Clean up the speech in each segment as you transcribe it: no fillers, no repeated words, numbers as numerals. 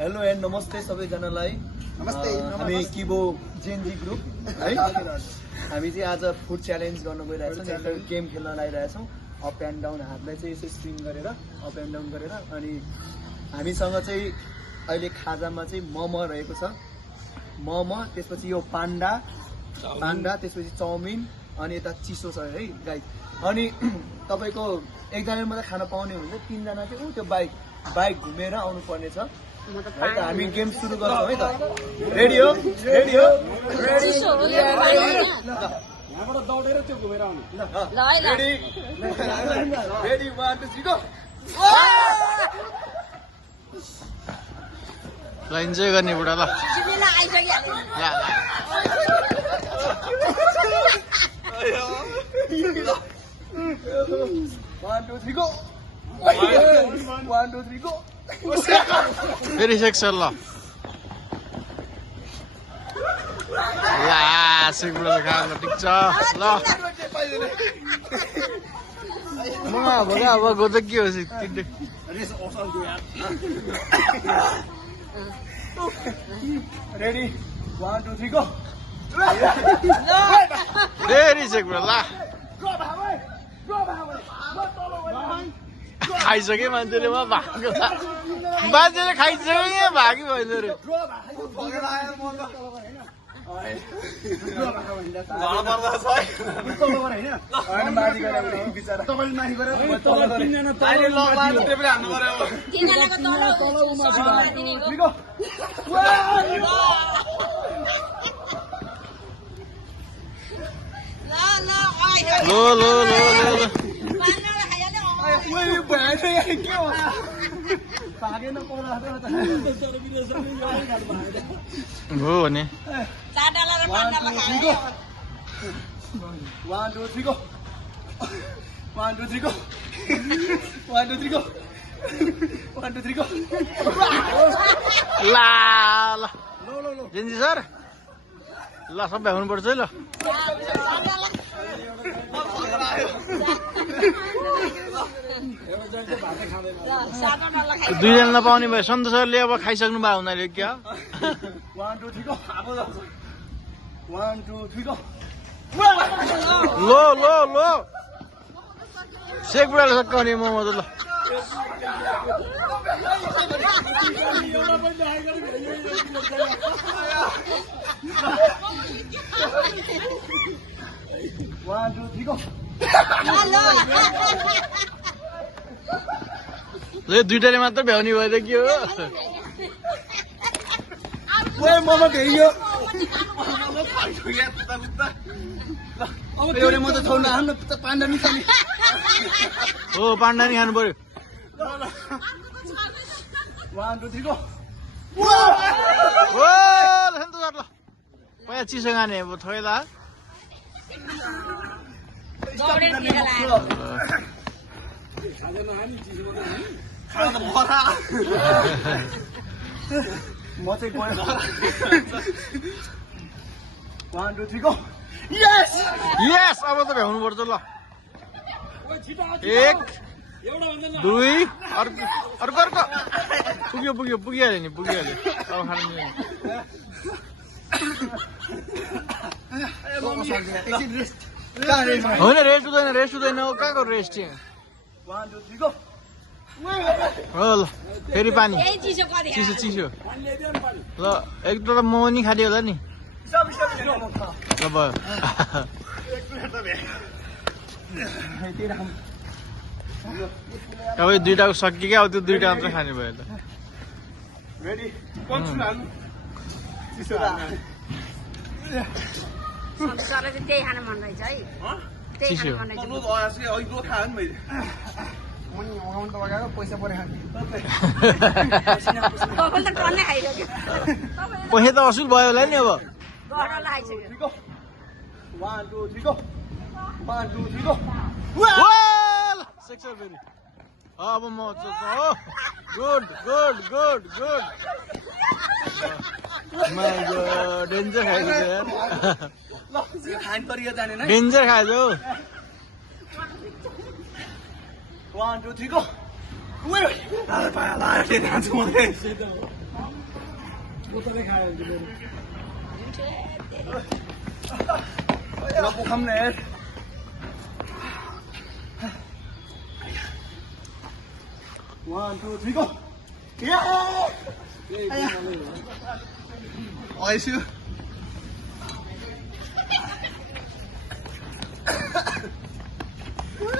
Hello and नमस्ते सबैजनालाई। नमस्ते। हामी किबो जेनजी ग्रुप है, हामी चाहिँ आज फुड च्यालेन्ज गर्न गइरहेछौँ। एउटा गेम खेल्न लागिरहेछौँ। अप एन्ड डाउन हातलाई चाहिँ यसो स्पिन गरेर अप एन्ड डाउन गरेर, अनि हामीसँग चाहिँ अहिले खाजामा चाहिँ मोमो रहेको छ। मोमो, त्यसपछि यो पान्डा, त्यसपछि चाउमिन, अनि यता चिसो छ है गाइस। अनि तपाईँको एकजनाले मात्रै खान पाउने हुन्छ, 3 जना चाहिँ त्यो बाइक घुमेर आउनु पर्ने छ है त। हामी गेम सुरु गर्छौँ है त। रेडी हो? रेडी हो? रेडी यहाँबाट दौडेर त्यो घुमेर आउनु। Ready ready 1 2 3 go. ल इन्जोय गर्ने बुढा ल। 1 2 3 गो। 1 2 3 गो। फेरि सेक्सन ल। ला सिक्रो खानु ठिक छ ल। म अब गोदा के हो तिनले। Ready 1 2 3 go. फेरि सेक्रो ल। खाइसके मान्छेले म भाग्यो। मान्छेले खाइसक्यो यहाँ भाग्यो भएन रे। लो लो लो लो हो भने 1 2 3 गो। 1 2 3 गो। 1 2 3 गो। 1 2 3 गो। ला ल जेन्जी सर ल सबै हुनुपर्छ है ल। दुईजना नपाउने भयो। सन्तोषले अब खाइसक्नु भयो उनीहरूले क्या। 1 2 3 गो। 1 2 3 गो। लो लो लो सेक बुढाले सक्काउने मोमो त ल। दुईटाले मात्र भ्याउने भयो त के हो। मोमो भ्याइयो। अब म त छोड्न आफ्नो पान्डा निकाल्ने हो। पान्डा नि खानु पर्यो। 1 2 3 गो। हो ल सन्तोष सर ल। पहिला चिसो खाने अब थोइला। म चाहिँ गएँ। 1 2 3 गो। यस यस अब त भ्याउनु पर्छ ल। 1 2 अर्को अर्को अर्को पुग्यो पुग्यो पुगिहाल्यो नि पुगिहाल्यो। अब खानु मिल्दैन। होइन रेस्ट हुँदैन कहाँको रेस्ट चाहिँ। 1 2 3 गो। हो ल फेरि पानी चिसो चिसो ल। एक त मोमो नि खाँदै होला नि ल भयो। अब दुइटाको सक्यो क्या। अब त्यो दुइटा मात्र खाने भयो त। रेडी त्यही खानु मन रहेछ है। त्यही खानु मन रहेछ। पैसा परे पैसा त असुल भयो होला नि अब। 1 2 3 गो। 1 2 3 गो। सेक्सन फेरि अब म good good good good. Danger खाइदियो यार। डेन्जर खाएछ हौ। 1 2 3 go. One, two, three, go! Yeah! Ayşe.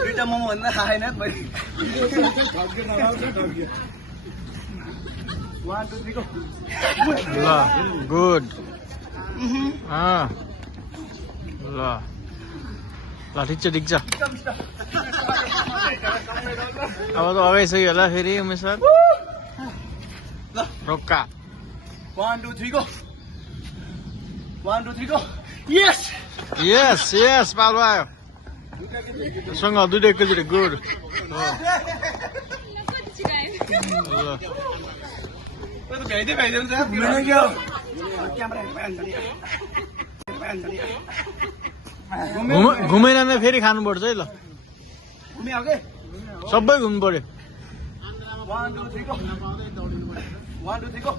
दुईटा मोमो भन्दा खाएन मैले 1 2 3 go ल गुड ल ल ठिक छ अब त अगाइसक्यो होला फेरि उमेश सर रोक्का 1 2 3 go 1 2 3 go yes यस पालो आयो सँग दुईटा एकैचोटि गुड घुमेन नै फेरि खानुपर्छ है ल सबै घुम्नु पर्यो 1 2 3 go 1 2 3 go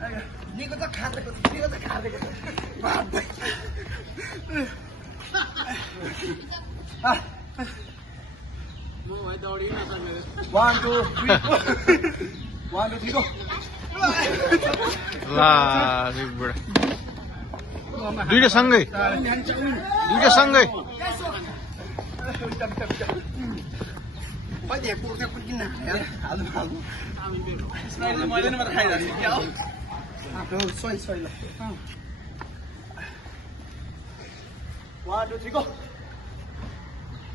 निको त खाँदैको निको त खाँदैको 1 2 3 1 2 3 go ला दुईटा सँगै Sorry. 1 2 3 go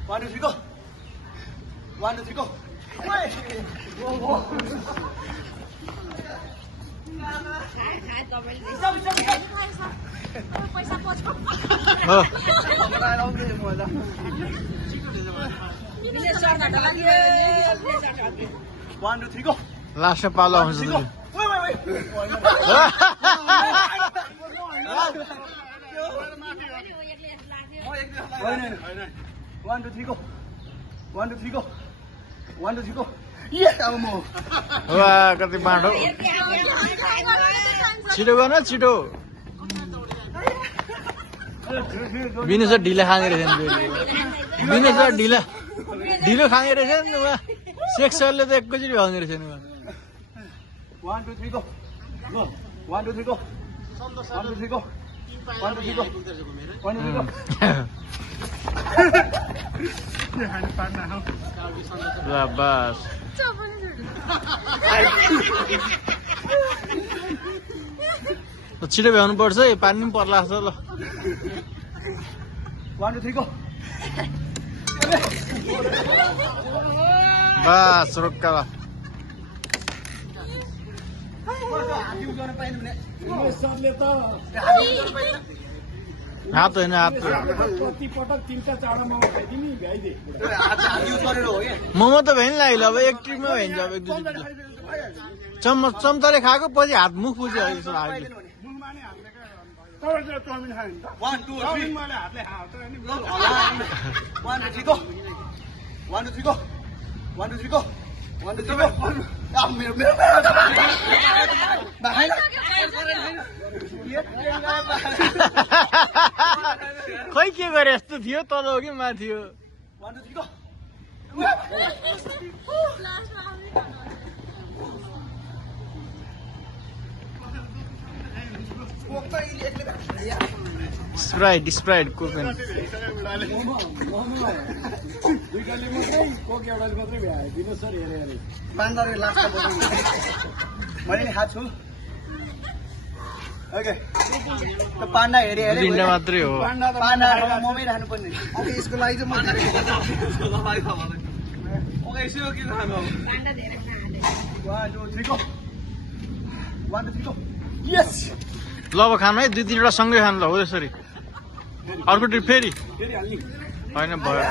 1 2 3 go 1 2 3 go पैसा पछ्यो One, two, three, go. लास्टमा पालो आउँछ Wait. One, two, three, go. 1 2 3 go 1 2 3 go yes अब म वा कति बाटो छिटो गर्न छिटो विनय सर ढिला खाने रहेछ नि विनय सर ढिलो खाने रहेछ नि वा सेक्सरले त एकैचोटि भाउने रहेछ नि 1 2 3 go 1 2 3 go 1 2 3 go 1 2 3 go 1 2 3 go ल बस छिटो भ्याउनु पर्छ है पानी पनि पर्ला जस्तो ल 1 2 3 go बस रोक्का ल हात होइन हात मोमो त भएन लाग्यो अब एक ट्रिपमा भइन्छ अब एक दुई चम्चाले खाएको पछि हात मुख पुज्यो जस्तो लाग्यो 1 2 3 1 2 3 go 1 2 3 go 1 2 3 go 1 2 3 go मेरो खै के गरे यस्तो थियो तल हो कि माथि हो 1 2 3 go स्प्राइट कोकेन बान्दरले लास्ट मैले नि खाएको छु ओके त्यो पान्डा हेरे तिनटा मात्रै हो पान्डा मोमै राख्नु पर्ने ओके यसको लागि चाहिँ म 1 2 3 go 1 2 3 go यस ल अब खानु है दुई तिनवटा सँगै खानु ल हो यसरी अर्को ट्रिप फेरि होइन भयो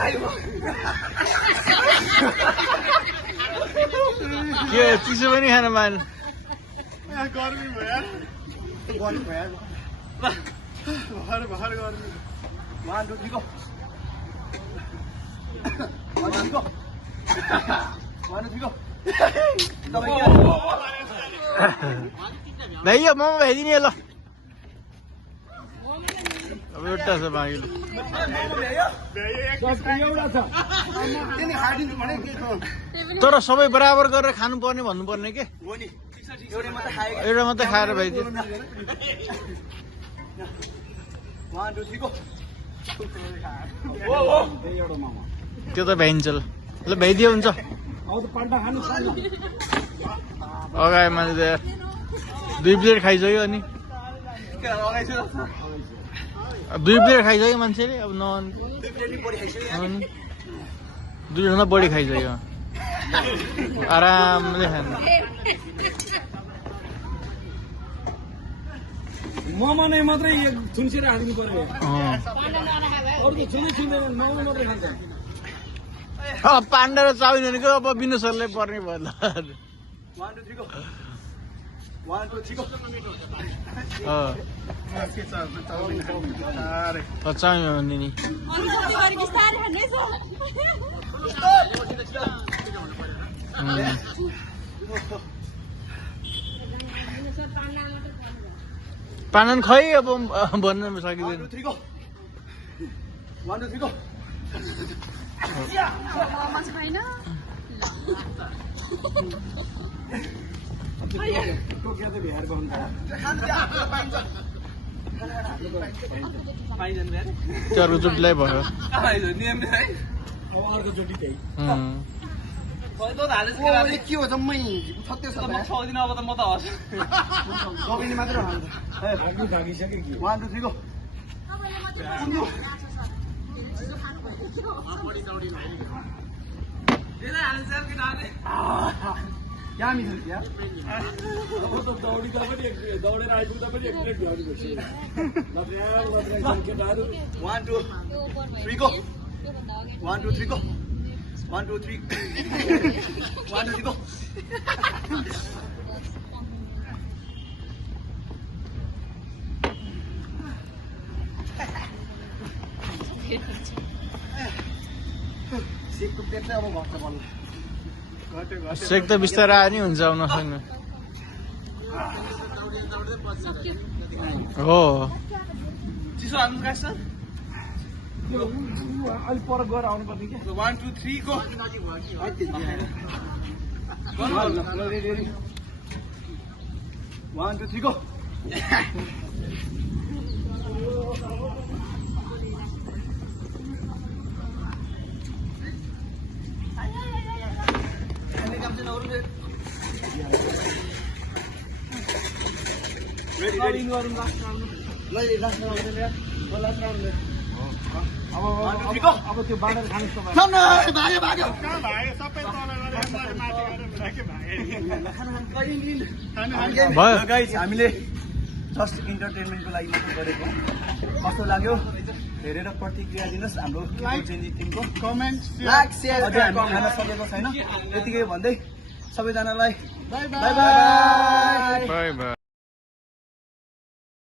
के चिसो पनि खान पाएन 1 2 3 go 1 2 go 1 2 3 go तपाईँ के भ्याइयो म भ्याइदिने ल अब एउटा छ बाँकी तर सबै बराबर गरेर खानुपर्ने भन्नुपर्ने के एउटा मात्रै खाएर भइदियो 1 2 3 go त्यो त भ्याइन्छ ल ल भ्याइदियो हुन्छ अगाडि मान्छे 2 प्लेट खाइसक्यो अनि 2 प्लेट खाइसक्यो मान्छेले अब नअन 2 भन्दा बढी खाइसक्यो आरामले खानु मोमो नै मात्रै छुन्सेर हाल्नु पर्यो अरू त छुनै छुन्दैन मोमो मात्रै खान्छ पाण्डा र चाउमिन भनेको अब बिनु सरले पर्ने भयो ल 1 2 3 go 1 2 3 go चाउमिन भन्ने नि पानन खै अब भन्न सकिँदैन 1 2 3 go 1 2 3 go चारको चोटिलाई भयो अर्कोचोटि त्यही के हो जम्मै सत्य छ गबिनी मात्र भागिसक्यो कि 1 2 3 go यहाँ मिल्छ क्या अब त दौडिँदा पनि दौडेर आइपुग्दा पनि 1 प्लेट भ्याउनु पर्छ केटाहरू 1 2 3 go 1 2 3 go 1 2 3 1 2 3 go सेकको पेट चाहिँ अब घट्छ बल्ल सेक त बिस्तारै आयो नि हुन्छ अब नसक्नु हो चिसो हाल्नु गाइस सर अलि पर गएर आउनुपर्ने क्या 1 2 3 go 1 2 3 go Ready. Last round. अब त्यो बाँडेर खानुहोस् भाग्यो भयो गाइस हामीले जस्ट इन्टरटेनमेन्टको लागि मात्र गरेको कस्तो लाग्यो हेरेर प्रतिक्रिया दिनुहोस् हाम्रो टिमको कमेन्ट लाइक शेयर हामी खान सकेको छैन यतिकै भन्दै सबैजनालाई बाई बाई बाई बाई